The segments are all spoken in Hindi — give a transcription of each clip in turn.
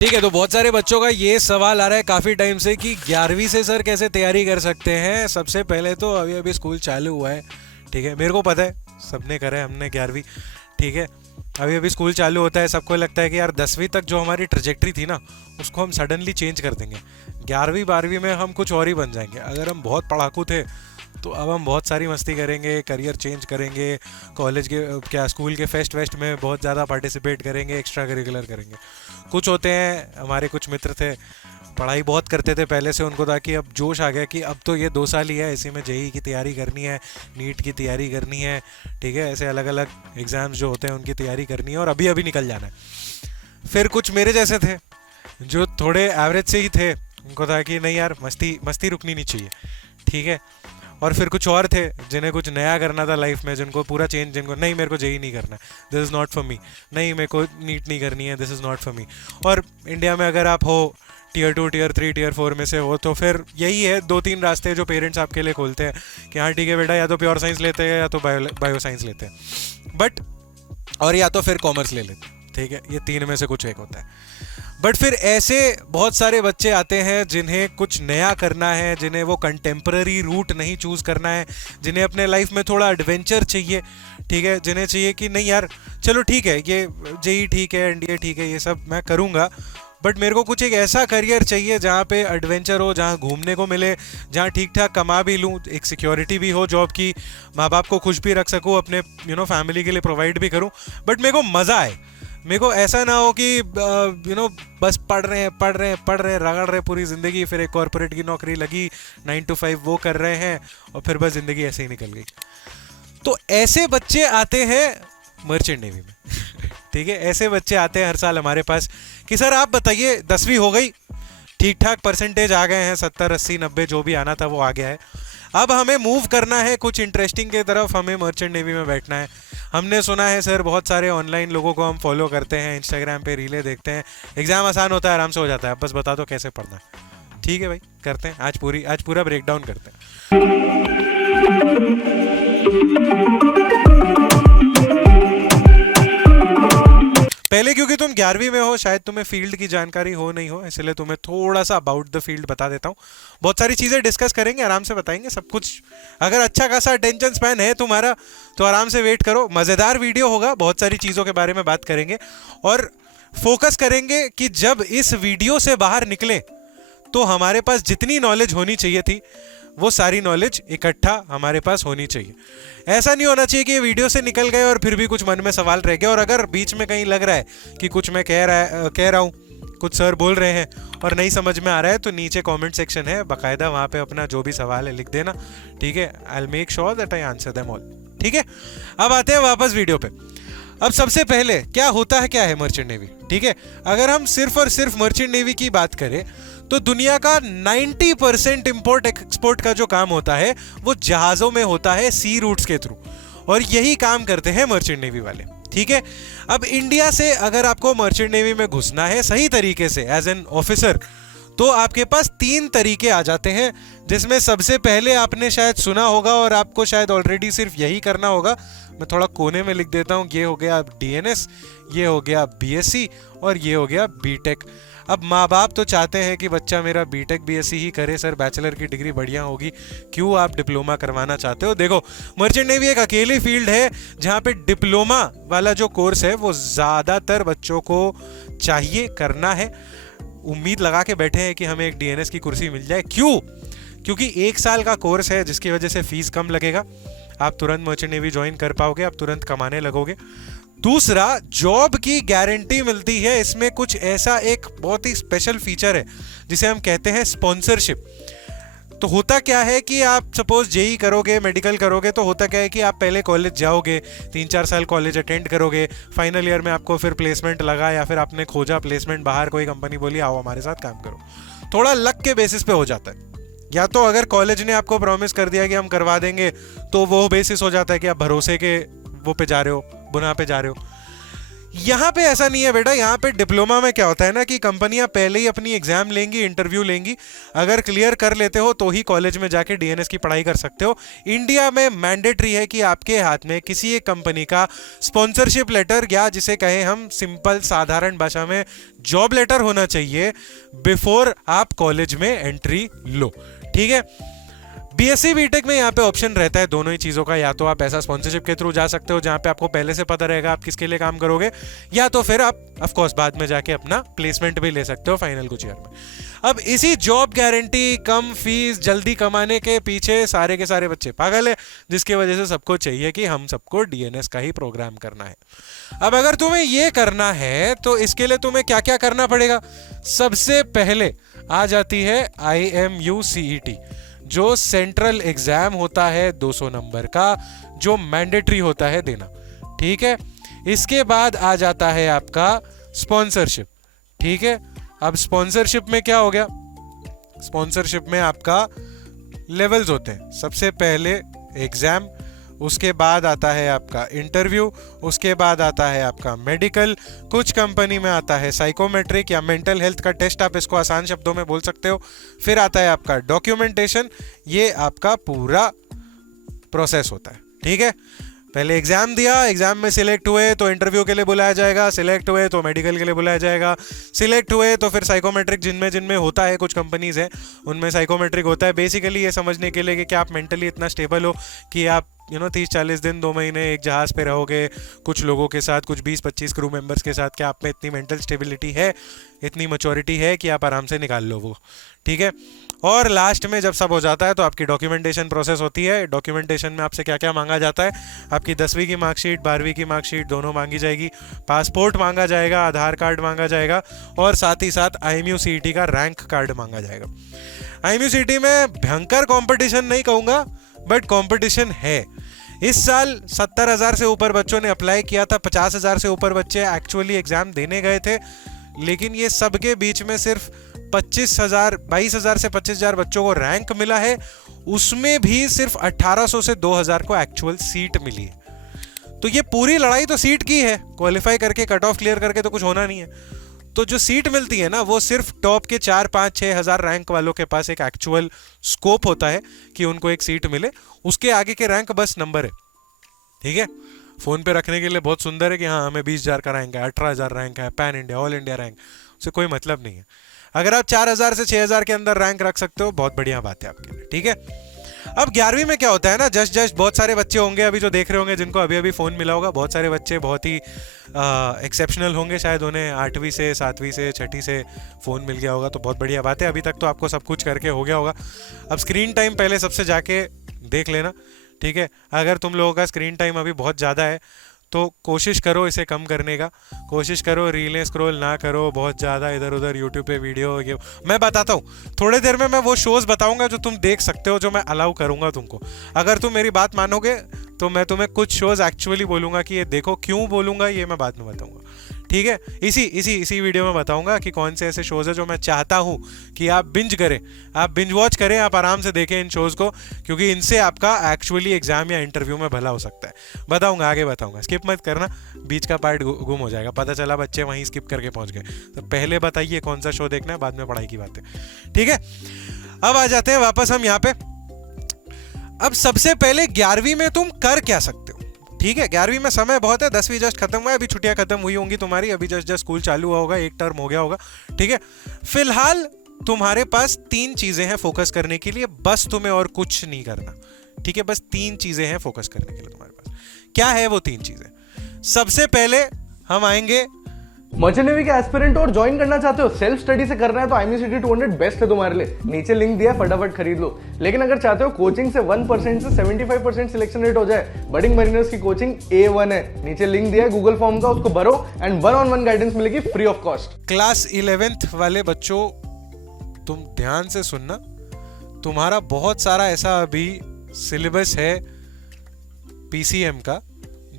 ठीक है, तो बहुत सारे बच्चों का ये सवाल आ रहा है काफ़ी टाइम से कि 11वीं से सर कैसे तैयारी कर सकते हैं। सबसे पहले तो अभी अभी स्कूल चालू हुआ है, ठीक है, मेरे को पता है सबने करा है, हमने 11वीं, ठीक है। अभी अभी स्कूल चालू होता है, सबको लगता है कि यार 10वीं तक जो हमारी ट्रजेक्ट्री थी ना उसको हम सडनली चेंज कर देंगे, 11वीं 12वीं में हम कुछ और ही बन जाएंगे। अगर हम बहुत पढ़ाकू थे तो अब हम बहुत सारी मस्ती करेंगे, करियर चेंज करेंगे, कॉलेज के क्या स्कूल के फेस्ट वेस्ट में बहुत ज़्यादा पार्टिसिपेट करेंगे, एक्स्ट्रा करिकुलर करेंगे। कुछ होते हैं, हमारे कुछ मित्र थे, पढ़ाई बहुत करते थे पहले से, उनको था कि अब जोश आ गया कि अब तो ये 2 साल ही है, इसी में जेई की तैयारी करनी है, नीट की तैयारी करनी है, ठीक है, ऐसे अलग अलग एग्ज़ाम्स जो होते हैं उनकी तैयारी करनी है और अभी अभी निकल जाना है। फिर कुछ मेरे जैसे थे जो थोड़े एवरेज से ही थे, उनको था कि नहीं यार मस्ती मस्ती रुकनी नहीं चाहिए, ठीक है। और फिर कुछ और थे जिन्हें कुछ नया करना था लाइफ में, जिनको पूरा चेंज, जिनको नहीं मेरे को जेई नहीं करना, this is not for me, नहीं मेरे को नीट नहीं करनी है, this is not for me. और इंडिया में अगर आप हो टियर 2 टियर 3 टियर 4 में से हो तो फिर यही है 2-3 रास्ते जो पेरेंट्स आपके लिए खोलते हैं कि हाँ ठीक है बेटा, या तो प्योर साइंस लेते हैं या तो बायो साइंस लेते हैं, बट और या तो फिर कॉमर्स ले लेते हैं, ठीक है, ये 3 में से कुछ एक होता है। बट फिर ऐसे बहुत सारे बच्चे आते हैं जिन्हें कुछ नया करना है, जिन्हें वो कंटेम्प्रेरी रूट नहीं चूज़ करना है, जिन्हें अपने लाइफ में थोड़ा एडवेंचर चाहिए, ठीक है, जिन्हें चाहिए कि नहीं यार चलो ठीक है, ये जेई ठीक है, एनडीए ठीक है, ये सब मैं करूँगा, बट मेरे को कुछ एक ऐसा करियर चाहिए जहाँ पे एडवेंचर हो, जहाँ घूमने को मिले, जहाँ ठीक ठाक कमा भी लूँ, एक सिक्योरिटी भी हो जॉब की, माँ बाप को खुश भी रख सकूँ, अपने फैमिली के लिए प्रोवाइड भी करूँ, बट मेरे को मज़ा आए। मेरे को ऐसा ना हो कि बस पढ़ रहे हैं रगड़ रहे पूरी ज़िंदगी, फिर एक कॉर्पोरेट की नौकरी लगी, 9 to 5 वो कर रहे हैं और फिर बस ज़िंदगी ऐसे ही निकल गई। तो ऐसे बच्चे आते हैं मर्चेंट नेवी में ठीक है, ऐसे बच्चे आते हैं हर साल हमारे पास कि सर आप बताइए 10वीं हो गई, ठीक ठाक परसेंटेज आ गए हैं, 70 80 90 जो भी आना था वो आ गया है, अब हमें मूव करना है कुछ इंटरेस्टिंग की तरफ, हमें मर्चेंट नेवी में बैठना है। हमने सुना है सर बहुत सारे ऑनलाइन लोगों को हम फॉलो करते हैं, इंस्टाग्राम पे रीलें देखते हैं, एग्ज़ाम आसान होता है, आराम से हो जाता है, बस बता दो कैसे पढ़ना है। ठीक है भाई, करते हैं आज पूरा ब्रेकडाउन करते हैं। पहले क्योंकि तुम 11वीं में हो, शायद तुम्हें फील्ड की जानकारी हो नहीं हो, इसलिए तुम्हें थोड़ा सा अबाउट द फील्ड बता देता हूँ। बहुत सारी चीज़ें डिस्कस करेंगे, आराम से बताएंगे सब कुछ। अगर अच्छा खासा अटेंशन स्पैन है तुम्हारा तो आराम से वेट करो, मज़ेदार वीडियो होगा, बहुत सारी चीज़ों के बारे में बात करेंगे और फोकस करेंगे कि जब इस वीडियो से बाहर निकले तो हमारे पास जितनी नॉलेज होनी चाहिए थी वो सारी नॉलेज इकट्ठा हमारे पास होनी चाहिए। ऐसा नहीं होना चाहिए कि ये वीडियो से निकल गए और फिर भी कुछ मन में सवाल रह गए, और अगर बीच में कहीं लग रहा है कि कुछ मैं कह रहा हूँ, कुछ सर बोल रहे हैं और नहीं समझ में आ रहा है, तो नीचे कमेंट सेक्शन है बाकायदा, वहाँ पे अपना जो भी सवाल है लिख देना, ठीक है, I will make sure that I answer them all. ठीक है, अब आते हैं वापस वीडियो पे। अब सबसे पहले क्या होता है, क्या है मर्चेंट नेवी, ठीक है। अगर हम सिर्फ और सिर्फ मर्चेंट नेवी की बात करें तो दुनिया का 90% इंपोर्ट एक्सपोर्ट का जो काम होता है वो जहाज़ों में होता है, सी रूट्स के थ्रू, और यही काम करते हैं मर्चेंट नेवी वाले, ठीक है। अब इंडिया से अगर आपको मर्चेंट नेवी में घुसना है सही तरीके से एज एन ऑफिसर, तो आपके पास 3 तरीके आ जाते हैं, जिसमें सबसे पहले आपने शायद सुना होगा और आपको शायद ऑलरेडी सिर्फ यही करना होगा, मैं थोड़ा कोने में लिख देता हूँ, ये हो गया डीएनएस, ये हो गया बीएससी और ये हो गया बीटेक। अब माँ बाप तो चाहते हैं कि बच्चा मेरा बीटेक बीएससी ही करे, सर बैचलर की डिग्री बढ़िया होगी, क्यों आप डिप्लोमा करवाना चाहते हो। देखो, मर्चेंट नेवी एक अकेली फील्ड है जहाँ पे डिप्लोमा वाला जो कोर्स है वो ज़्यादातर बच्चों को चाहिए करना है। उम्मीद लगा के बैठे हैं कि हमें एक डीएनएस की कुर्सी मिल जाए, क्यों? क्योंकि 1 साल का कोर्स है जिसकी वजह से फीस कम लगेगा, आप तुरंत मर्चेंट नेवी ज्वाइन कर पाओगे, आप तुरंत कमाने लगोगे। दूसरा, जॉब की गारंटी मिलती है, इसमें कुछ ऐसा एक बहुत ही स्पेशल फीचर है जिसे हम कहते हैं स्पॉन्सरशिप। तो होता क्या है कि आप सपोज जेई करोगे, मेडिकल करोगे, तो होता क्या है कि आप पहले कॉलेज जाओगे, 3-4 साल कॉलेज अटेंड करोगे, फाइनल ईयर में आपको फिर प्लेसमेंट लगा या फिर आपने खोजा प्लेसमेंट, बाहर कोई कंपनी बोली आओ हमारे साथ काम करो, थोड़ा लक के बेसिस पे हो जाता है। या तो अगर कॉलेज ने आपको प्रॉमिस कर दिया कि हम करवा देंगे तो वो बेसिस हो जाता है कि आप भरोसे के वो पे जा रहे हो, गुनाह पे जा रहे हो। यहाँ पे ऐसा नहीं है बेटा, यहाँ पे डिप्लोमा में क्या होता है ना कि कंपनियां पहले ही अपनी एग्जाम लेंगी, इंटरव्यू लेंगी, अगर क्लियर कर लेते हो तो ही कॉलेज में जाके डीएनएस की पढ़ाई कर सकते हो। इंडिया में मैंडेटरी है कि आपके हाथ में किसी एक कंपनी का स्पॉन्सरशिप लेटर, या जिसे कहें हम सिंपल साधारण भाषा में जॉब लेटर होना चाहिए बिफोर आप कॉलेज में एंट्री लो। ठीक है, बीएससी बीटेक में यहाँ पे ऑप्शन रहता है दोनों ही चीज़ों का, या तो आप ऐसा स्पॉन्सरशिप के थ्रू जा सकते हो जहाँ पे आपको पहले से पता रहेगा आप किसके लिए काम करोगे, या तो फिर आप ऑफ कोर्स बाद में जाके अपना प्लेसमेंट भी ले सकते हो फाइनल कुछ ईयर में। अब इसी जॉब गारंटी, कम फीस, जल्दी कमाने के पीछे सारे के सारे बच्चे पागल है, जिसकी वजह से सबको चाहिए कि हम सबको डीएनएस का ही प्रोग्राम करना है। अब अगर तुम्हें ये करना है तो इसके लिए तुम्हें क्या क्या करना पड़ेगा। सबसे पहले आ जाती है IMUCET, जो सेंट्रल एग्जाम होता है 200 नंबर का, जो मैंडेटरी होता है देना। ठीक है, इसके बाद आ जाता है आपका स्पॉन्सरशिप। ठीक है, अब स्पॉन्सरशिप में क्या हो गया, स्पॉन्सरशिप में आपका लेवल्स होते हैं। सबसे पहले एग्जाम, उसके बाद आता है आपका इंटरव्यू, उसके बाद आता है आपका मेडिकल, कुछ कंपनी में आता है साइकोमेट्रिक या मेंटल हेल्थ का टेस्ट, आप इसको आसान शब्दों में बोल सकते हो। फिर आता है आपका डॉक्यूमेंटेशन, ये आपका पूरा प्रोसेस होता है। ठीक है, पहले एग्जाम दिया, एग्जाम में सिलेक्ट हुए तो इंटरव्यू के लिए बुलाया जाएगा, सिलेक्ट हुए तो मेडिकल के लिए बुलाया जाएगा, सिलेक्ट हुए तो फिर साइकोमेट्रिक, जिनमें जिनमें होता है, कुछ कंपनीज है उनमें साइकोमेट्रिक होता है। बेसिकली ये समझने के लिए कि क्या आप मेंटली इतना स्टेबल हो कि आप 30-40 दिन 2 महीने एक जहाज़ पे रहोगे कुछ लोगों के साथ, कुछ 20-25 क्रू मेंबर्स के साथ, क्या आप में इतनी मेंटल स्टेबिलिटी है, इतनी मैच्योरिटी है कि आप आराम से निकाल लो वो। ठीक है, और लास्ट में जब सब हो जाता है तो आपकी डॉक्यूमेंटेशन प्रोसेस होती है। डॉक्यूमेंटेशन में आपसे क्या क्या मांगा जाता है, आपकी 10वीं की मार्कशीट, 12वीं की मार्कशीट दोनों मांगी जाएगी, पासपोर्ट मांगा जाएगा, आधार कार्ड मांगा जाएगा, और साथ ही साथ IMUCET का रैंक कार्ड मांगा जाएगा। IMUCET में भयंकर कंपटीशन नहीं कहूँगा, बट कंपटीशन है। इस साल 70,000 से ऊपर बच्चों ने अप्लाई किया था, 50,000 से ऊपर बच्चे एक्चुअली एग्जाम देने गए थे, लेकिन ये सबके बीच में सिर्फ 22,000 से 25,000 बच्चों को रैंक मिला है, उसमें भी सिर्फ 1,800 से 2,000 को एक्चुअल सीट मिली है। तो ये पूरी लड़ाई तो सीट की है, क्वालिफाई करके कट ऑफ क्लियर करके तो कुछ होना नहीं है। तो जो सीट मिलती है ना, वो सिर्फ टॉप के 4-5-6 हज़ार रैंक वालों के पास एक एक्चुअल स्कोप होता है कि उनको एक सीट मिले, उसके आगे के रैंक बस नंबर है। ठीक है, फोन पे रखने के लिए बहुत सुंदर है कि हाँ हमें 20,000 का रैंक है, 18,000 रैंक है, pan India, all India rank, उससे कोई मतलब नहीं है। अगर आप 4,000 से 6,000 के अंदर रैंक रख सकते हो, बहुत बढ़िया बात है आपके लिए। ठीक है, अब 11वीं में क्या होता है ना, जस्ट बहुत सारे बच्चे होंगे अभी जो देख रहे होंगे जिनको अभी अभी फ़ोन मिला होगा, बहुत सारे बच्चे बहुत ही एक्सेप्शनल होंगे, शायद उन्हें 8वीं से 7वीं से 6ठी से फ़ोन मिल गया होगा, तो बहुत बढ़िया बात है। अभी तक तो आपको सब कुछ करके हो गया होगा। अब स्क्रीन टाइम पहले सबसे जाके देख लेना। ठीक है, अगर तुम लोगों का स्क्रीन टाइम अभी बहुत ज़्यादा है तो कोशिश करो इसे कम करने का, कोशिश करो रीलें स्क्रॉल ना करो बहुत ज़्यादा इधर उधर यूट्यूब पे वीडियो। ये मैं बताता हूँ, थोड़ी देर में मैं वो शोज़ बताऊँगा जो तुम देख सकते हो, जो मैं अलाउ करूँगा तुमको। अगर तुम मेरी बात मानोगे तो मैं तुम्हें कुछ शोज़ एक्चुअली बोलूँगा कि ये देखो, क्यों बोलूँगा ये मैं बाद में बताऊँगा। ठीक है, इसी वीडियो में बताऊंगा कि कौन से ऐसे शोज़ है जो मैं चाहता हूँ कि आप बिंज करें, आप बिंज वॉच करें, आप आराम से देखें इन शोज़ को, क्योंकि इनसे आपका एक्चुअली एग्जाम या इंटरव्यू में भला हो सकता है। बताऊंगा, आगे बताऊंगा, स्किप मत करना, बीच का पार्ट गुम हो जाएगा, पता चला बच्चे वहीं स्किप करके पहुंच गए। तो पहले बताइए कौन सा शो देखना है, बाद में पढ़ाई की बात है। ठीक है, अब आ जाते हैं वापस हम यहाँ पे। अब सबसे पहले 11वीं में तुम कर क्या सकते हो। ठीक है, 11वीं में समय बहुत है, 10वीं जस्ट खत्म हुआ है, अभी छुट्टियां खत्म हुई होंगी तुम्हारी, अभी जस्ट स्कूल चालू हुआ होगा, एक टर्म हो गया होगा। ठीक है, फिलहाल तुम्हारे पास 3 चीजें हैं फोकस करने के लिए, बस तुम्हें और कुछ नहीं करना। ठीक है, बस 3 चीजें हैं फोकस करने के लिए तुम्हारे पास। क्या है वो 3 चीजें? सबसे पहले हम आएंगे, मर्चेंट नेवी के एस्पिरेंट और ज्वाइन करना चाहते हो, सेल्फ स्टडी से करना है तो IMUCET 200 बेस्ट है तुम्हारे लिए। नीचे लिंक दिया है, फटाफट खरीद लो। लेकिन अगर चाहते हो कोचिंग से 1% से 75% सिलेक्शन रेट हो जाए, बडिंग मरीनर्स की कोचिंग A1 है, नीचे लिंक दिया है गूगल फॉर्म का, उसको भरो एंड 1-on-1 गाइडेंस मिलेगी free of cost. Class 11th वाले बच्चों तुम ध्यान से सुनना, तुम्हारा बहुत सारा ऐसा अभी सिलेबस है PCM का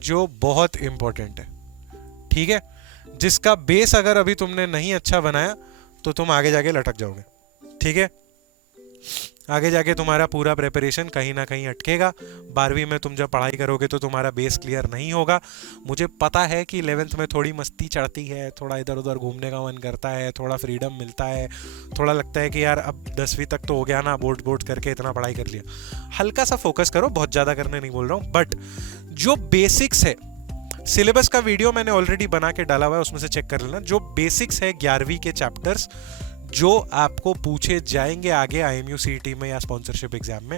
जो बहुत इंपॉर्टेंट है। ठीक है, जिसका बेस अगर अभी तुमने नहीं अच्छा बनाया तो तुम आगे जाके लटक जाओगे। ठीक है, आगे जाके तुम्हारा पूरा प्रिपरेशन कहीं ना कहीं अटकेगा। 12वीं में तुम जब पढ़ाई करोगे तो तुम्हारा बेस क्लियर नहीं होगा। मुझे पता है कि 11th में थोड़ी मस्ती चढ़ती है, थोड़ा इधर उधर घूमने का मन करता है, थोड़ा फ्रीडम मिलता है, थोड़ा लगता है कि यार अब 10वीं तक तो हो गया ना, बोर्ड बोर्ड करके इतना पढ़ाई कर लिया। हल्का सा फोकस करो, बहुत ज़्यादा करने नहीं बोल रहा हूँ, बट जो बेसिक्स है, सिलेबस का वीडियो मैंने ऑलरेडी बना के डाला हुआ है, उसमें से चेक कर लेना। जो बेसिक्स है 11वीं के चैप्टर्स जो आपको पूछे जाएंगे आगे IMU CET में या स्पॉन्सरशिप एग्जाम में,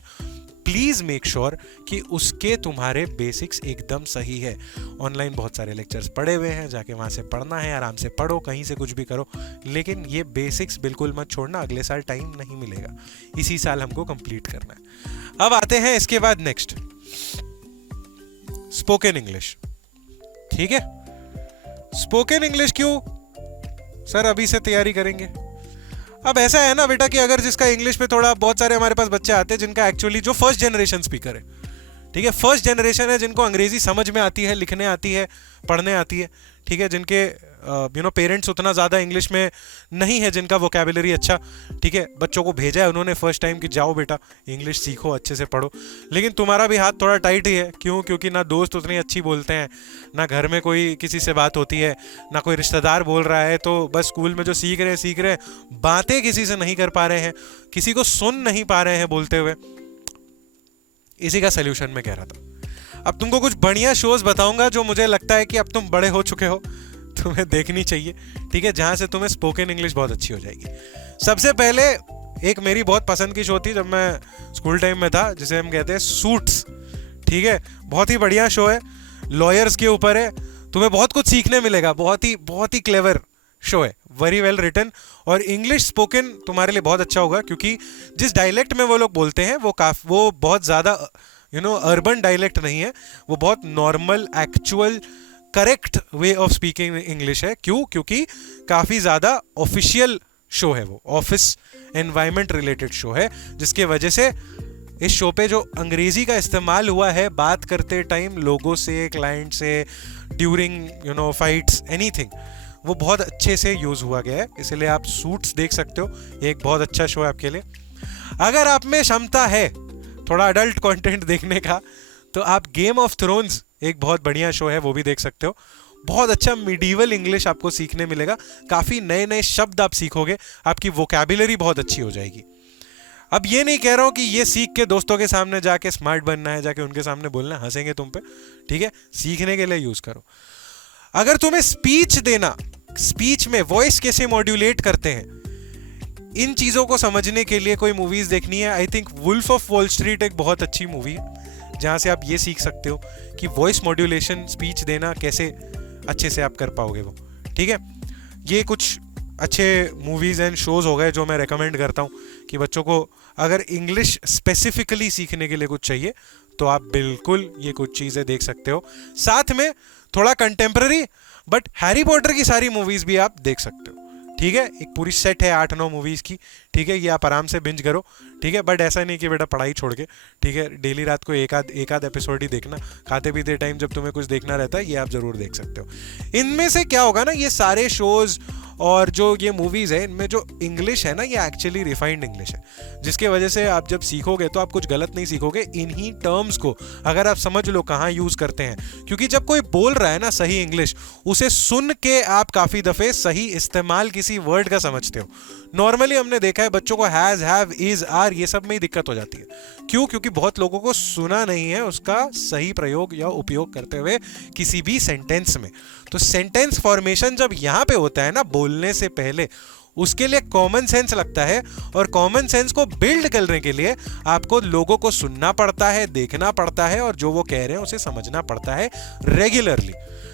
प्लीज मेक श्योर कि उसके तुम्हारे बेसिक्स एकदम सही है। ऑनलाइन बहुत सारे लेक्चर्स पड़े हुए हैं, जाके वहां से पढ़ना है, आराम से पढ़ो, कहीं से कुछ भी करो, लेकिन ये बेसिक्स बिल्कुल मत छोड़ना, अगले साल टाइम नहीं मिलेगा, इसी साल हमको कंप्लीट करना है। अब आते हैं इसके बाद नेक्स्ट, स्पोकन इंग्लिश। ठीक है, स्पोकन इंग्लिश क्यों सर अभी से तैयारी करेंगे? अब ऐसा है ना बेटा कि अगर जिसका इंग्लिश पे थोड़ा, बहुत सारे हमारे पास बच्चे आते हैं जिनका एक्चुअली जो फर्स्ट जनरेशन स्पीकर है, ठीक है, फर्स्ट जनरेशन है, जिनको अंग्रेजी समझ में आती है, लिखने आती है, पढ़ने आती है, ठीक है, जिनके पेरेंट्स उतना ज़्यादा इंग्लिश में नहीं है, जिनका वोकैबुलरी अच्छा, ठीक है, बच्चों को भेजा है उन्होंने फर्स्ट टाइम कि जाओ बेटा इंग्लिश सीखो, अच्छे से पढ़ो। लेकिन तुम्हारा भी हाथ थोड़ा टाइट ही है, क्यों? क्योंकि ना दोस्त उतनी अच्छी बोलते हैं, ना घर में कोई किसी से बात होती है, ना कोई रिश्तेदार बोल रहा है, तो बस स्कूल में जो सीख रहे हैं, बातें किसी से नहीं कर पा रहे हैं, किसी को सुन नहीं पा रहे हैं बोलते हुए। इसी का सोल्यूशन मैं कह रहा था। अब तुमको कुछ बढ़िया शोज बताऊंगा जो मुझे लगता है कि अब तुम बड़े हो चुके हो, तुम्हें देखनी चाहिए, ठीक है, जहां से तुम्हें स्पोकन इंग्लिश बहुत अच्छी हो जाएगी। सबसे पहले एक मेरी बहुत पसंद की शो थी जब मैं स्कूल टाइम में था, जिसे हम कहते हैं सूट्स। ठीक है, बहुत ही बढ़िया शो है, लॉयर्स के ऊपर है, तुम्हें बहुत कुछ सीखने मिलेगा, बहुत ही क्लेवर शो है, वेरी वेल रिटन, और इंग्लिश स्पोकन तुम्हारे लिए बहुत अच्छा होगा, क्योंकि जिस डायलेक्ट में वो लोग बोलते हैं वो बहुत ज़्यादा अर्बन डायलेक्ट नहीं है, वो बहुत normal actual correct way of speaking English है। क्यों? क्योंकि काफ़ी ज़्यादा ऑफिशियल शो है, वो ऑफिस एनवायरनमेंट रिलेटेड शो है, जिसके वजह से इस शो पे जो अंग्रेजी का इस्तेमाल हुआ है बात करते टाइम, लोगों से, क्लाइंट से, ड्यूरिंग फाइट्स, एनीथिंग, वो बहुत अच्छे से यूज़ हुआ गया है। इसलिए आप सूट्स देख सकते हो, एक बहुत अच्छा शो है आपके लिए। अगर आप में क्षमता है थोड़ा अडल्ट कंटेंट देखने का, तो आप गेम ऑफ थ्रोन्स, एक बहुत बढ़िया शो है, वो भी देख सकते हो। बहुत अच्छा मिडीवल इंग्लिश आपको सीखने मिलेगा, काफ़ी नए नए शब्द आप सीखोगे, आपकी वोकैबुलरी बहुत अच्छी हो जाएगी। अब ये नहीं कह रहा हूँ कि ये सीख के दोस्तों के सामने जाके स्मार्ट बनना है, जाके उनके सामने बोलना, हंसेंगे तुम पे, ठीक है, सीखने के लिए यूज़ करो। अगर तुम्हें स्पीच देना, स्पीच में वॉइस कैसे मॉड्यूलेट करते हैं, इन चीज़ों को समझने के लिए कोई मूवीज़ देखनी है, I think Wolf of Wall Street एक बहुत अच्छी मूवी है, जहाँ से आप ये सीख सकते हो कि वॉइस मॉड्यूलेशन, स्पीच देना कैसे अच्छे से आप कर पाओगे वो। ठीक है, ये कुछ अच्छे मूवीज़ एंड शोज़ हो गए जो मैं रेकमेंड करता हूँ कि बच्चों को अगर इंग्लिश स्पेसिफिकली सीखने के लिए कुछ चाहिए तो आप बिल्कुल ये कुछ चीज़ें देख सकते हो। साथ में थोड़ा कंटेम्प्रेरी बट हैरी पॉटर की सारी मूवीज़ भी आप देख सकते हो। ठीक है, एक पूरी सेट है 8-9 मूवीज़ की, ठीक है, ये आप आराम से बिंज करो, ठीक है, बट ऐसा नहीं कि बेटा पढ़ाई छोड़ के, ठीक है, डेली रात को एक आध एपिसोड ही देखना, खाते पीते टाइम जब तुम्हें कुछ देखना रहता है, ये आप ज़रूर देख सकते हो। इनमें से क्या होगा ना, ये सारे शोज़ और जो ये मूवीज़ है, इनमें जो इंग्लिश है ना, ये एक्चुअली रिफाइंड इंग्लिश है, जिसके वजह से आप जब सीखोगे तो आप कुछ गलत नहीं सीखोगे। इन्हीं टर्म्स को अगर आप समझ लो कहाँ यूज़ करते हैं, क्योंकि जब कोई बोल रहा है ना सही इंग्लिश, उसे सुन के आप काफ़ी दफ़े सही इस्तेमाल किसी वर्ड का समझते हो। नॉर्मली हमने देखा है बच्चों को हैज़, हैव, इज़, आर, ये सब में ही दिक्कत हो जाती है। क्यों? क्योंकि बहुत लोगों को सुना नहीं है उसका सही प्रयोग या उपयोग करते हुए किसी भी सेंटेंस में। तो सेंटेंस फॉर्मेशन जब यहाँ पे होता है ना, बोलने से पहले, उसके लिए कॉमन सेंस लगता है, और कॉमन सेंस को बिल्ड करने के लिए आपको लोगों को सुनना पड़ता है, देखना पड़ता है, और जो वो कह रहे हैं उसे समझना पड़ता है रेगुलरली।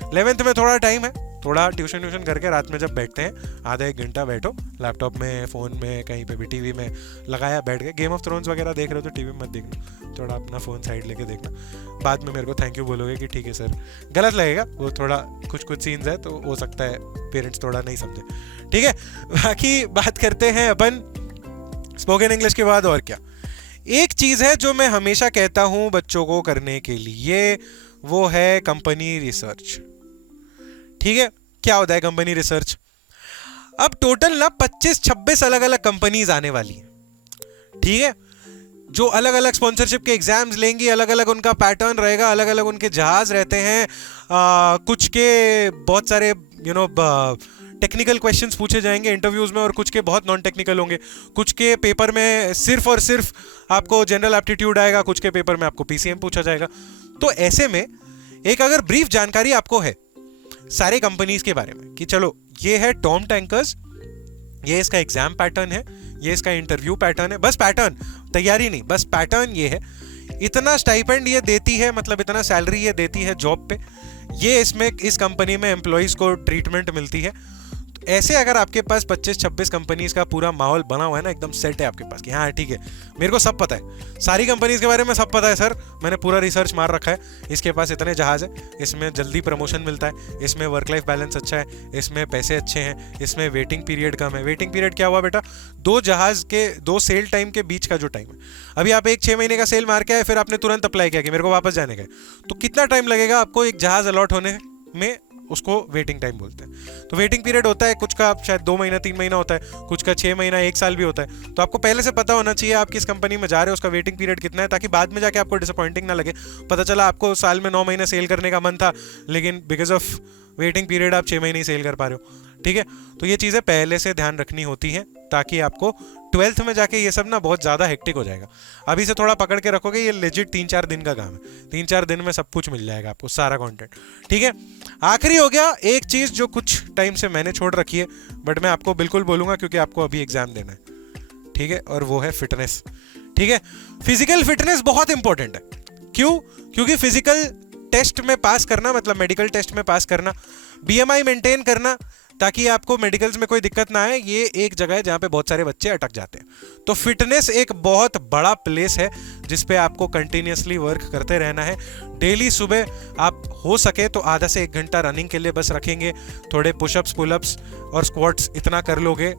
11th में थोड़ा टाइम है, थोड़ा ट्यूशन करके रात में जब बैठते हैं, आधा एक घंटा बैठो, लैपटॉप में, फ़ोन में, कहीं पे भी, टीवी में लगाया, बैठ गए, गेम ऑफ थ्रोन्स वगैरह देख रहे हो तो टीवी में मत देखना, थोड़ा अपना फ़ोन साइड लेके देखना। बाद में मेरे को थैंक यू बोलोगे कि ठीक है सर, गलत लगेगा, वो थोड़ा कुछ सीन्स है तो हो सकता है पेरेंट्स थोड़ा नहीं समझे, ठीक है। बाकी बात करते हैं अपन स्पोकन इंग्लिश के बाद और क्या। एक चीज़ है जो मैं हमेशा कहता हूँ बच्चों को करने के लिए, वो है कंपनी रिसर्च। ठीक है, क्या होता है कंपनी रिसर्च? अब टोटल ना 25-26 अलग अलग कंपनीज आने वाली हैं, ठीक है, जो अलग अलग स्पॉन्सरशिप के एग्जाम्स लेंगी, अलग अलग उनका पैटर्न रहेगा, अलग अलग उनके जहाज रहते हैं। कुछ के बहुत सारे टेक्निकल क्वेश्चंस पूछे जाएंगे इंटरव्यूज में, और कुछ के बहुत नॉन टेक्निकल होंगे। कुछ के पेपर में सिर्फ और सिर्फ आपको जनरल एप्टीट्यूड आएगा, कुछ के पेपर में आपको पीसीएम पूछा जाएगा। तो ऐसे में एक अगर ब्रीफ जानकारी आपको है सारे कंपनीज के बारे में कि चलो ये है टॉम टैंकर्स, ये इसका एग्जाम पैटर्न है, ये इसका इंटरव्यू पैटर्न है, बस पैटर्न, तैयारी नहीं, बस पैटर्न ये है, इतना स्टाइपेंड ये देती है, मतलब इतना सैलरी ये देती है जॉब पे, ये इसमें इस कंपनी में एम्प्लॉइज को ट्रीटमेंट मिलती है। ऐसे अगर आपके पास 25-26 कंपनीज का पूरा माहौल बना हुआ है ना, एकदम सेट है आपके पास कि हाँ ठीक है, मेरे को सब पता है, सारी कंपनीज के बारे में सब पता है सर, मैंने पूरा रिसर्च मार रखा है, इसके पास इतने जहाज है, इसमें जल्दी प्रमोशन मिलता है, इसमें वर्क लाइफ बैलेंस अच्छा है, इसमें पैसे अच्छे हैं, इसमें वेटिंग पीरियड कम है। वेटिंग पीरियड क्या हुआ बेटा? 2 जहाज के 2 सेल टाइम के बीच का जो टाइम है। अभी आप एक 6 महीने का सेल मार के आए, फिर आपने तुरंत अप्लाई किया कि मेरे को वापस जाने का है, तो कितना टाइम लगेगा आपको एक जहाज अलॉट होने में? उसको वेटिंग टाइम बोलते हैं। तो वेटिंग पीरियड होता है, कुछ का शायद 2 महीना 3 महीना होता है, कुछ का 6 महीना 1 साल भी होता है। तो आपको पहले से पता होना चाहिए आप किस कंपनी में जा रहे हो, उसका वेटिंग पीरियड कितना है, ताकि बाद में जाके आपको डिसअपॉइंटिंग ना लगे। पता चला आपको साल में 9 महीने सेल करने का मन था, लेकिन बिकॉज ऑफ वेटिंग पीरियड आप 6 महीने ही सेल कर पा रहे हो। ठीक है, तो ये चीज़ें पहले से ध्यान रखनी होती हैं, ताकि आपको 12th में जाके ये सब ना बहुत ज़्यादा हेक्टिक हो जाएगा। अभी से थोड़ा पकड़ के रखोगे, ये लेजिट 3-4 दिन का काम है, 3-4 दिन में सब कुछ मिल जाएगा आपको, सारा कंटेंट। ठीक है, आखिरी हो गया एक चीज़ जो कुछ टाइम से मैंने छोड़ रखी है, बट मैं आपको बिल्कुल बोलूँगा क्योंकि आपको अभी एग्जाम देना है। ठीक है, और वो है फिटनेस। ठीक है, फिजिकल फिटनेस बहुत इंपॉर्टेंट है। क्यों? क्योंकि फिजिकल टेस्ट में पास करना मतलब मेडिकल टेस्ट में पास करना, बीएमआई मेंटेन करना, ताकि आपको मेडिकल्स में कोई दिक्कत ना आए, ये एक जगह है जहाँ पे बहुत सारे बच्चे अटक जाते हैं। तो फिटनेस एक बहुत बड़ा प्लेस है जिस पे आपको कंटिन्यूसली वर्क करते रहना है। डेली सुबह आप हो सके तो आधा से 1 घंटा रनिंग के लिए बस रखेंगे, थोड़े पुशअप्स पुलअप्स और स्क्वाट्स इतना कर लोगे,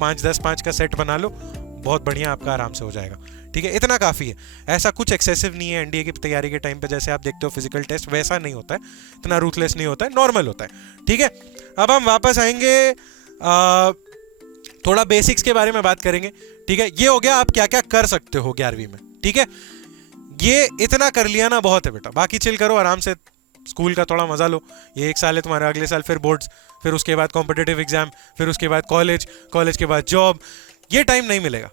5-10-5 का सेट बना लो, बहुत बढ़िया आपका आराम से हो जाएगा। ठीक है, इतना काफ़ी है, ऐसा कुछ एक्सेसिव नहीं है। एनडीए की तैयारी के टाइम पे जैसे आप देखते हो फिजिकल टेस्ट, वैसा नहीं होता है, इतना रूथलेस नहीं होता है, नॉर्मल होता है। ठीक है, अब हम वापस आएंगे, थोड़ा बेसिक्स के बारे में बात करेंगे। ठीक है, ये हो गया आप क्या क्या कर सकते हो 11वीं में। ठीक है, ये इतना कर लिया ना बहुत है बेटा, बाकी चिल करो, आराम से स्कूल का थोड़ा मजा लो। ये 1 साल है तुम्हारा, अगले साल फिर बोर्ड्स, फिर उसके बाद कॉम्पिटिटिव एग्जाम, फिर उसके बाद कॉलेज, कॉलेज के बाद जॉब, ये टाइम नहीं मिलेगा।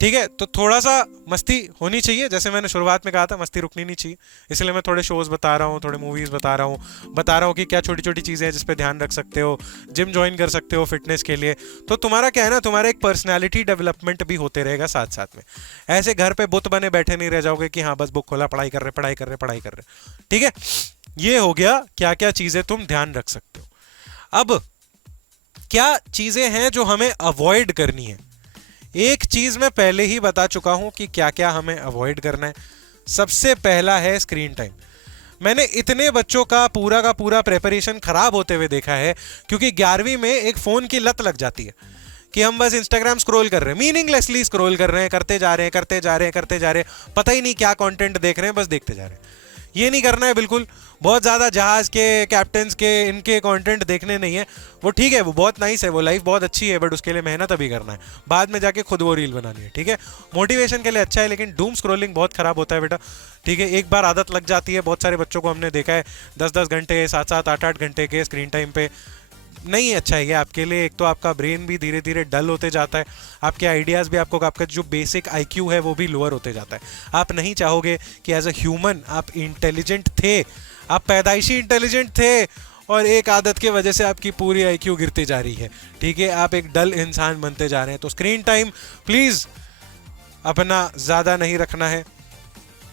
ठीक है, तो थोड़ा सा मस्ती होनी चाहिए, जैसे मैंने शुरुआत में कहा था, मस्ती रुकनी नहीं चाहिए। इसलिए मैं थोड़े शोज बता रहा हूँ, थोड़े मूवीज बता रहा हूँ कि क्या छोटी छोटी चीज़ें हैं जिस पे ध्यान रख सकते हो। जिम ज्वाइन कर सकते हो फिटनेस के लिए, तो तुम्हारा क्या है ना, तुम्हारा एक पर्सनैलिटी डेवलपमेंट भी होते रहेगा साथ साथ में। ऐसे घर पे बुत बने बैठे नहीं रह जाओगे कि हाँ बस बुक खोला, पढ़ाई कर रहे। ठीक है, ये हो गया क्या क्या चीज़ें तुम ध्यान रख सकते हो। अब क्या चीज़ें हैं जो हमें अवॉइड करनी है। एक चीज मैं पहले ही बता चुका हूं कि क्या क्या हमें अवॉइड करना है। सबसे पहला है स्क्रीन टाइम। मैंने इतने बच्चों का पूरा प्रेपरेशन खराब होते हुए देखा है, क्योंकि 11वीं में एक फोन की लत लग जाती है कि हम बस इंस्टाग्राम स्क्रॉल कर रहे हैं, मीनिंगलेसली स्क्रॉल कर रहे हैं, करते जा रहे हैं, पता ही नहीं क्या कंटेंट देख रहे हैं, बस देखते जा रहे हैं। ये नहीं करना है बिल्कुल। बहुत ज़्यादा जहाज के कैप्टन्स के इनके कंटेंट देखने नहीं है। वो ठीक है, वो बहुत नाइस है, वो लाइफ बहुत अच्छी है, बट उसके लिए मेहनत अभी करना है, बाद में जाके खुद वो रील बनानी है। ठीक है, मोटिवेशन के लिए अच्छा है, लेकिन डूम स्क्रॉलिंग बहुत खराब होता है बेटा। ठीक है, एक बार आदत लग जाती है, बहुत सारे बच्चों को हमने देखा है 10-10 घंटे, 7-7, 8-8 घंटे के स्क्रीन टाइम पे। नहीं अच्छा है ये आपके लिए। एक तो आपका ब्रेन भी धीरे धीरे डल होते जाता है, आपके आइडियाज़ भी, आपका जो बेसिक आईक्यू है वो भी लोअर होते जाता है। आप नहीं चाहोगे कि एज अ ह्यूमन आप इंटेलिजेंट थे, आप पैदाइशी इंटेलिजेंट थे, और एक आदत के वजह से आपकी पूरी आईक्यू गिरती जा रही है। ठीक है, आप एक डल इंसान बनते जा रहे हैं। तो स्क्रीन टाइम प्लीज़ अपना ज़्यादा नहीं रखना है।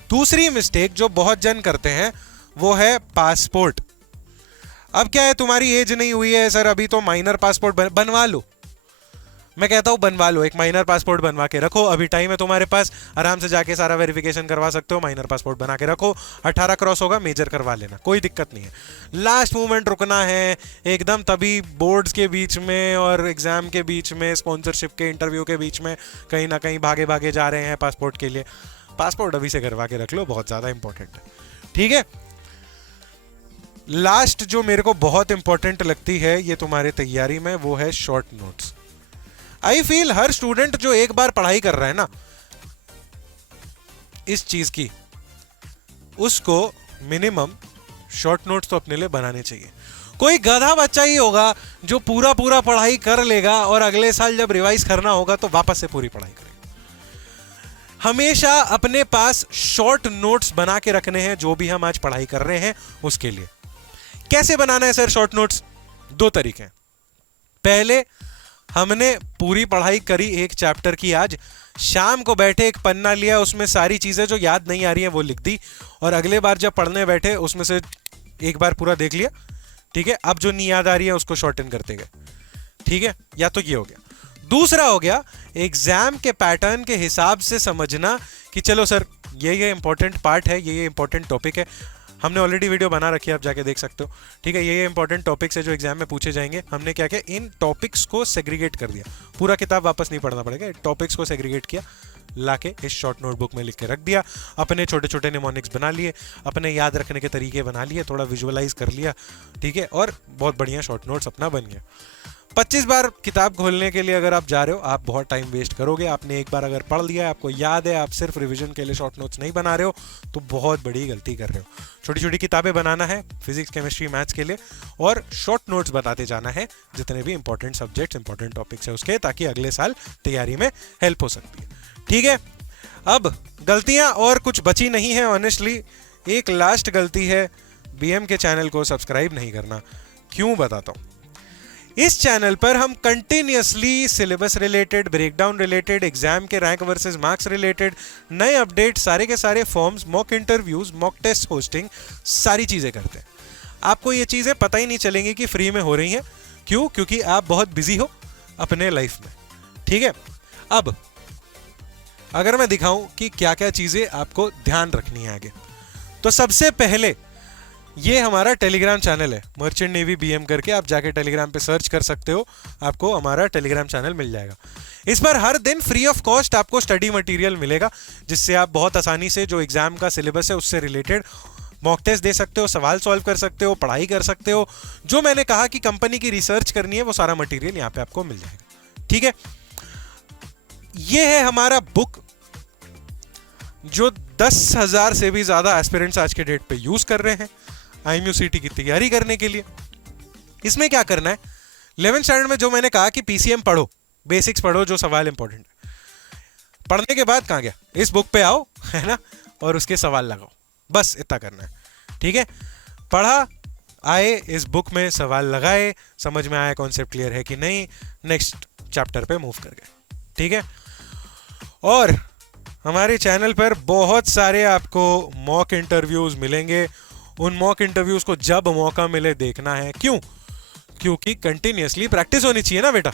दूसरी मिस्टेक जो बहुत जन करते हैं वो है पासपोर्ट। अब क्या है, तुम्हारी एज नहीं हुई है सर, अभी तो माइनर पासपोर्ट बनवा लो। मैं कहता हूँ बनवा लो, एक माइनर पासपोर्ट बनवा के रखो, अभी टाइम है तुम्हारे पास, आराम से जाके सारा वेरिफिकेशन करवा सकते हो। माइनर पासपोर्ट बना के रखो, 18 क्रॉस होगा मेजर करवा लेना, कोई दिक्कत नहीं है। लास्ट मोमेंट रुकना है एकदम, तभी बोर्ड्स के बीच में और एग्जाम के बीच में, स्पॉन्सरशिप के इंटरव्यू के बीच में कहीं ना कहीं भागे जा रहे हैं पासपोर्ट के लिए। पासपोर्ट अभी से करवा के रख लो, बहुत ज़्यादा इंपॉर्टेंट है। ठीक है, लास्ट जो मेरे को बहुत इंपॉर्टेंट लगती है ये तुम्हारे तैयारी में, वो है short notes. I feel her student जो एक बार पढ़ाई कर रहा है ना, इस चीज की, उसको मिनिमम शॉर्ट नोट्स तो अपने लिए बनाने चाहिए। कोई गधा बच्चा ही होगा जो पूरा पूरा पढ़ाई कर लेगा और अगले साल जब रिवाइज करना होगा तो वापस से पूरी पढ़ाई करेगा। हमेशा अपने पास शॉर्ट नोट्स बना के रखने हैं जो भी हम आज पढ़ाई कर रहे हैं उसके लिए। कैसे बनाना है सर शॉर्ट नोट्स? दो तरीके हैं। पहले, हमने पूरी पढ़ाई करी एक चैप्टर की, आज शाम को बैठे एक पन्ना लिया, उसमें सारी चीजें जो याद नहीं आ रही हैं वो लिख दी, और अगले बार जब पढ़ने बैठे उसमें से एक बार पूरा देख लिया, ठीक है। अब जो नहीं याद आ रही है उसको शॉर्टन करते गए, ठीक है। या तो ये हो गया। दूसरा हो गया एग्जाम के पैटर्न के हिसाब से समझना कि चलो सर ये इंपॉर्टेंट पार्ट है, ये इंपॉर्टेंट टॉपिक है। हमने ऑलरेडी वीडियो बना रखी है, आप जाके देख सकते हो, ठीक है। ये इंपॉर्टेंट टॉपिक्स है जो एग्जाम में पूछे जाएंगे। हमने क्या किया, इन टॉपिक्स को सेग्रीगेट कर दिया। पूरा किताब वापस नहीं पढ़ना पड़ेगा, टॉपिक्स को सेग्रीगेट किया, लाके इस शॉर्ट नोटबुक में लिख के रख दिया। अपने छोटे छोटे निमोनिक्स बना लिए, अपने याद रखने के तरीके बना लिए, थोड़ा विजुअलाइज कर लिया, ठीक है, और बहुत बढ़िया शॉर्ट नोट्स अपना बन गया। 25 बार किताब खोलने के लिए अगर आप जा रहे हो, आप बहुत टाइम वेस्ट करोगे। आपने एक बार अगर पढ़ लिया, आपको याद है, आप सिर्फ रिवीजन के लिए शॉर्ट नोट्स नहीं बना रहे हो, तो बहुत बड़ी गलती कर रहे हो। छोटी छोटी किताबें बनाना है फिजिक्स, केमिस्ट्री, मैथ्स के लिए, और शॉर्ट नोट्स बताते जाना है जितने भी इंपॉर्टेंट सब्जेक्ट्स, इंपॉर्टेंट टॉपिक्स है उसके, ताकि अगले साल तैयारी में हेल्प हो सकती है, ठीक है। अब गलतियां और कुछ बची नहीं है ऑनेस्टली। एक लास्ट गलती है, बीएम के चैनल को सब्सक्राइब नहीं करना। क्यों, बताता हूं। इस चैनल पर हम continuously syllabus related, breakdown related, exam के रैंक वर्सेस मार्क्स रिलेटेड, नए अपडेट, सारे के सारे forms, mock interviews, mock test hosting, सारी चीजें करते हैं। आपको ये चीजें पता ही नहीं चलेंगी कि फ्री में हो रही हैं। क्यों? क्योंकि आप बहुत बिजी हो अपने लाइफ में, ठीक है। अब अगर मैं दिखाऊं कि क्या क्या चीजें आपको ध्यान रखनी है आगे, तो सबसे पहले ये हमारा टेलीग्राम चैनल है, मर्चेंट नेवी बीएम करके, आप जाके टेलीग्राम पे सर्च कर सकते हो, आपको हमारा टेलीग्राम चैनल मिल जाएगा। इस पर हर दिन फ्री ऑफ कॉस्ट आपको स्टडी मटेरियल मिलेगा, जिससे आप बहुत आसानी से जो एग्जाम का सिलेबस है उससे रिलेटेड मॉक टेस्ट दे सकते हो, सवाल सॉल्व कर सकते हो, पढ़ाई कर सकते हो। जो मैंने कहा कि कंपनी की रिसर्च करनी है, वो सारा मटेरियल यहाँ पे आपको मिल जाएगा, ठीक है। ये है हमारा बुक जो 10,000 से भी ज्यादा एस्पिरेंट्स आज के डेट पे यूज कर रहे हैं IMUCT की तैयारी करने के लिए। इसमें क्या करना है, 11th स्टैंडर्ड में जो मैंने कहा कि PCM पढ़ो, बेसिक्स पढ़ो, जो सवाल इंपॉर्टेंट है। पढ़ने के बाद कहां गया, इस बुक पे आओ, है ना, और उसके सवाल लगाओ, बस इतना करना है, ठीक है। पढ़ा, आए, इस बुक में सवाल लगाए, समझ में आया कॉन्सेप्ट क्लियर है कि नहीं, नेक्स्ट चैप्टर पे मूव कर गए, ठीक है। और हमारे चैनल पर बहुत सारे आपको मॉक इंटरव्यूज मिलेंगे। उन मॉक इंटरव्यूज को जब मौका मिले देखना है। क्यों? क्योंकि कंटिन्यूअसली प्रैक्टिस होनी चाहिए ना बेटा,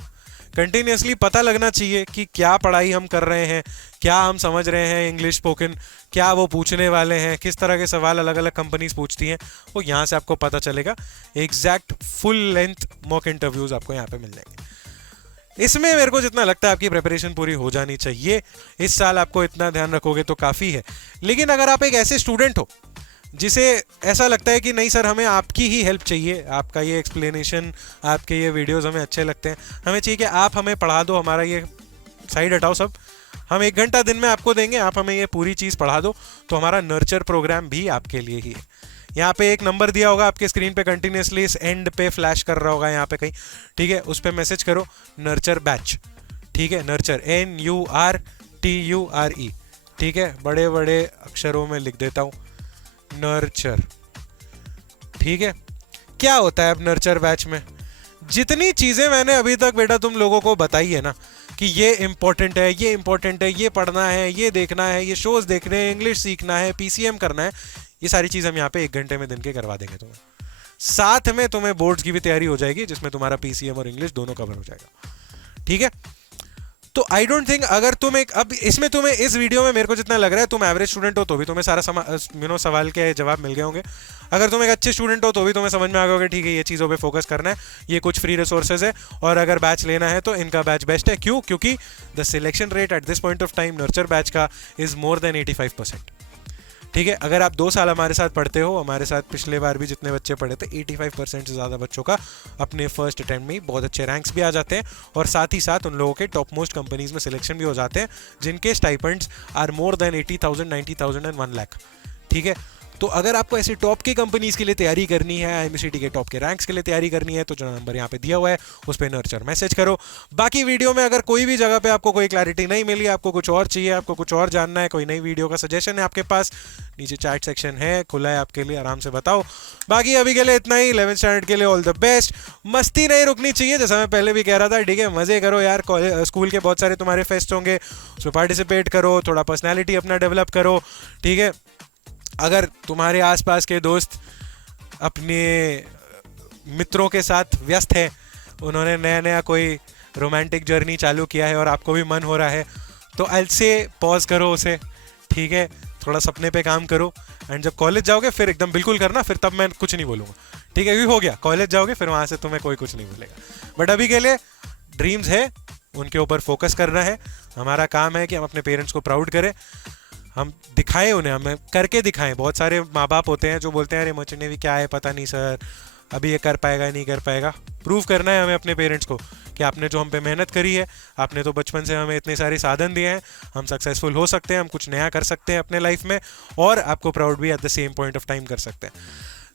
कंटिन्यूअसली पता लगना चाहिए कि क्या पढ़ाई हम कर रहे हैं, क्या हम समझ रहे हैं इंग्लिश स्पोकन, क्या वो पूछने वाले हैं, किस तरह के सवाल अलग अलग कंपनीज पूछती हैं, वो यहाँ से आपको पता चलेगा। Exact full length mock interviews आपको यहाँ पे मिल जाएंगे। इसमें मेरे को जितना लगता है आपकी प्रिपरेशन पूरी हो जानी चाहिए। इस साल आपको इतना ध्यान रखोगे तो काफ़ी है। लेकिन अगर आप एक ऐसे स्टूडेंट हो जिसे ऐसा लगता है कि नहीं सर, हमें आपकी ही हेल्प चाहिए, आपका ये एक्सप्लेनेशन, आपके ये वीडियोस हमें अच्छे लगते हैं, हमें चाहिए कि आप हमें पढ़ा दो, हमारा ये साइड हटाओ सब, हम 1 घंटा दिन में आपको देंगे, आप हमें ये पूरी चीज़ पढ़ा दो, तो हमारा नर्चर प्रोग्राम भी आपके लिए ही है। यहाँ पे एक नंबर दिया होगा आपके स्क्रीन पे, कंटिन्यूसली इस एंड पे फ्लैश कर रहा होगा यहाँ पे कहीं, ठीक है। उस पर मैसेज करो नर्चर बैच, ठीक है, नर्चर NURTURE, ठीक है, बड़े बड़े अक्षरों में लिख देता हूँ, नर्चर, ठीक है। क्या होता है अब नर्चर बैच में, जितनी चीजें मैंने अभी तक बेटा तुम लोगों को बताई है ना, कि ये इंपॉर्टेंट है, ये इंपॉर्टेंट है, ये पढ़ना है, ये देखना है, ये शोज देखने हैं, इंग्लिश सीखना है, PCM करना है, ये सारी चीज हम यहाँ पे 1 घंटे में दिन के करवा देंगे तुम्हें। साथ में तुम्हें बोर्ड्स की भी तैयारी हो जाएगी, जिसमें तुम्हारा PCM और इंग्लिश दोनों कवर हो जाएगा, ठीक है। तो आई डोंट थिंक, अगर तुम एक, अब इसमें तुम्हें इस वीडियो में मेरे को जितना लग रहा है तुम एवरेज स्टूडेंट हो तो भी तुम्हें सारा सवाल के जवाब मिल गए होंगे। अगर तुम एक अच्छे स्टूडेंट हो तो भी तुम्हें समझ में आ गया होगा, ठीक है, ये चीज़ों पे फोकस करना है, ये कुछ फ्री रिसोर्सेज है, और अगर बैच लेना है तो इनका बैच बेस्ट है। क्यों? क्योंकि the selection rate at this point of time nurture batch का इज मोर देन 85%, ठीक है। अगर आप 2 साल हमारे साथ पढ़ते हो, हमारे साथ पिछले बार भी जितने बच्चे पढ़े थे 85% से ज़्यादा बच्चों का अपने फर्स्ट अटेम्प्ट में ही बहुत अच्छे रैंक्स भी आ जाते हैं, और साथ ही साथ उन लोगों के टॉप मोस्ट कंपनीज में सिलेक्शन भी हो जाते हैं जिनके stipends are more than 80,000, 90,000 and 1 lakh. ठीक है। तो अगर आपको ऐसी टॉप की कंपनीज के लिए तैयारी करनी है, IMCT के टॉप के रैंक्स के लिए तैयारी करनी है, तो जो नंबर यहाँ पे दिया हुआ है उस पर नर्चर मैसेज करो। बाकी वीडियो में अगर कोई भी जगह पे आपको कोई क्लैरिटी नहीं मिली, आपको कुछ और चाहिए, आपको कुछ और जानना है, कोई नई वीडियो का सजेशन है आपके पास, नीचे चैट सेक्शन है, खुला है आपके लिए, आराम से बताओ। बाकी अभी के लिए इतना ही। 11th स्टैंडर्ड के लिए ऑल द बेस्ट। मस्ती नहीं रुकनी चाहिए, जैसा मैं पहले भी कह रहा था। ठीक है, मजे करो यार। स्कूल के बहुत सारे तुम्हारे फेस्ट होंगे, उसमें पार्टिसिपेट करो, थोड़ा पर्सनैलिटी अपना डेवलप करो। ठीक है। अगर तुम्हारे आसपास के दोस्त अपने मित्रों के साथ व्यस्त हैं, उन्होंने नया नया कोई रोमांटिक जर्नी चालू किया है और आपको भी मन हो रहा है, तो आई से पॉज करो उसे। ठीक है, थोड़ा सपने पे काम करो, एंड जब कॉलेज जाओगे फिर एकदम बिल्कुल करना, फिर तब मैं कुछ नहीं बोलूँगा। ठीक है, क्योंकि हो गया, कॉलेज जाओगे फिर वहाँ से तुम्हें कोई कुछ नहीं बोलेगा। बट अभी के लिए ड्रीम्स है, उनके ऊपर फोकस करना है। हमारा काम है कि हम अपने पेरेंट्स को प्राउड करें, हम दिखाएं उन्हें, हमें करके दिखाएं। बहुत सारे माँ बाप होते हैं जो बोलते हैं अरे मर्चेंट नेवी क्या है, पता नहीं सर, अभी ये कर पाएगा नहीं कर पाएगा। प्रूव करना है हमें अपने पेरेंट्स को कि आपने जो हम पे मेहनत करी है, आपने तो बचपन से हमें इतने सारे साधन दिए हैं, हम सक्सेसफुल हो सकते हैं, हम कुछ नया कर सकते हैं अपने लाइफ में, और आपको प्राउड भी at the same point of time कर सकते हैं।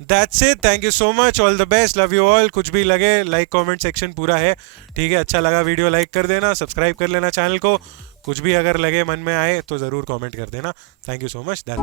That's it, thank you so much, all the best, love you all. कुछ भी लगे, लाइक कमेंट सेक्शन पूरा है। ठीक है, अच्छा लगा वीडियो लाइक कर देना, सब्सक्राइब कर लेना चैनल को। कुछ भी अगर लगे मन में आए तो ज़रूर कमेंट कर देना। Thank you so much. That